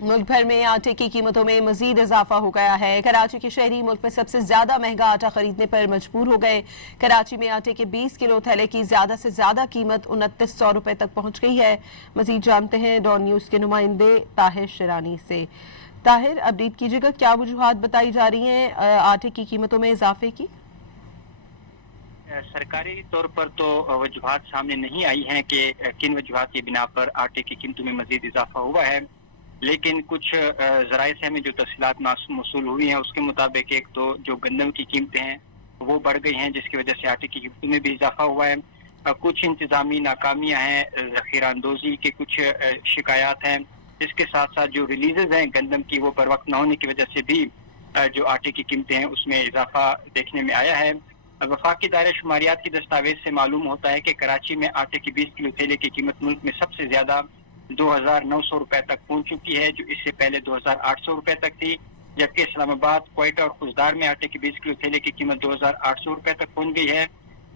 मुल्क भर में आटे की कीमतों में मजीद इजाफा हो गया है। कराची के शहरी मुल्क में सबसे ज्यादा महंगा आटा खरीदने पर मजबूर हो गए। कराची में आटे के 20 किलो थैले की ज्यादा से ज्यादा कीमत 2900 रुपए तक पहुंच गई है। मजीद जानते हैं डॉन न्यूज के नुमाइंदे ताहिर शिरानी से। ताहिर, अपडेट कीजिएगा, क्या वजूहात बताई जा रही हैं आटे की कीमतों में इजाफे की? सरकारी तौर पर तो वजूहात सामने नहीं आई हैं कि किन वजूहात की बिना पर आटे की कीमतों में मजीद इजाफा हुआ है, लेकिन कुछ ज़राए से हमें जो तफसीलात मौसूल हुई हैं उसके मुताबिक एक तो जो गंदम की कीमतें हैं वो बढ़ गई हैं, जिसकी वजह से आटे की कीमतों में भी इजाफा हुआ है। कुछ इंतजामी नाकामियाँ हैं, ज़ख़ीरा अंदोज़ी के कुछ शिकायत हैं, इसके साथ साथ जो रिलीजेज हैं गंदम की वो बर वक्त न होने की वजह से भी जो आटे की कीमतें हैं उसमें इजाफा देखने में आया है। वफाकी दायरा शुमारियात की दस्तावेज से मालूम होता है कि कराची में आटे की 20 किलो थैले की कीमत मुल्क में सबसे ज्यादा 2900 रुपए तक पहुंच चुकी है, जो इससे पहले 2800 रुपए तक थी, जबकि इस्लामाबाद, क्वेटा और खुजदार में आटे की 20 किलो थैले की कीमत 2800 रुपए तक पहुंच गई है।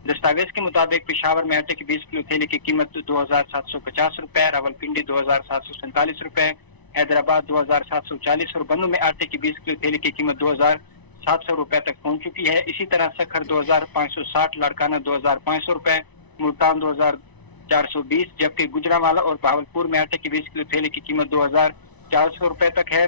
दस्तावेज के मुताबिक पेशावर में आटे की 20 किलो थैले की कीमत 2750 रुपए, रावलपिंडी 2747 रुपए, हैदराबाद 2740 और बन्नू में आटे की 20 किलो थैले की कीमत 2700 रुपए तक पहुंच चुकी है। इसी तरह सखर 2560, लाड़काना 2500 रुपए, मुल्तान 2420, जबकि गुजरांवाला और बहावलपुर में आटे की 20 किलो थैले की कीमत 2400 रुपए तक है।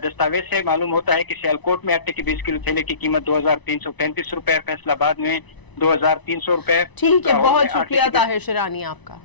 दस्तावेज से मालूम होता है कि सियालकोट में आटे की 20 किलो थैले की कीमत 2335 रुपए, फैसलाबाद में 2300 रुपए। ठीक है, बहुत शुक्रिया ताहिर शिरानी आपका।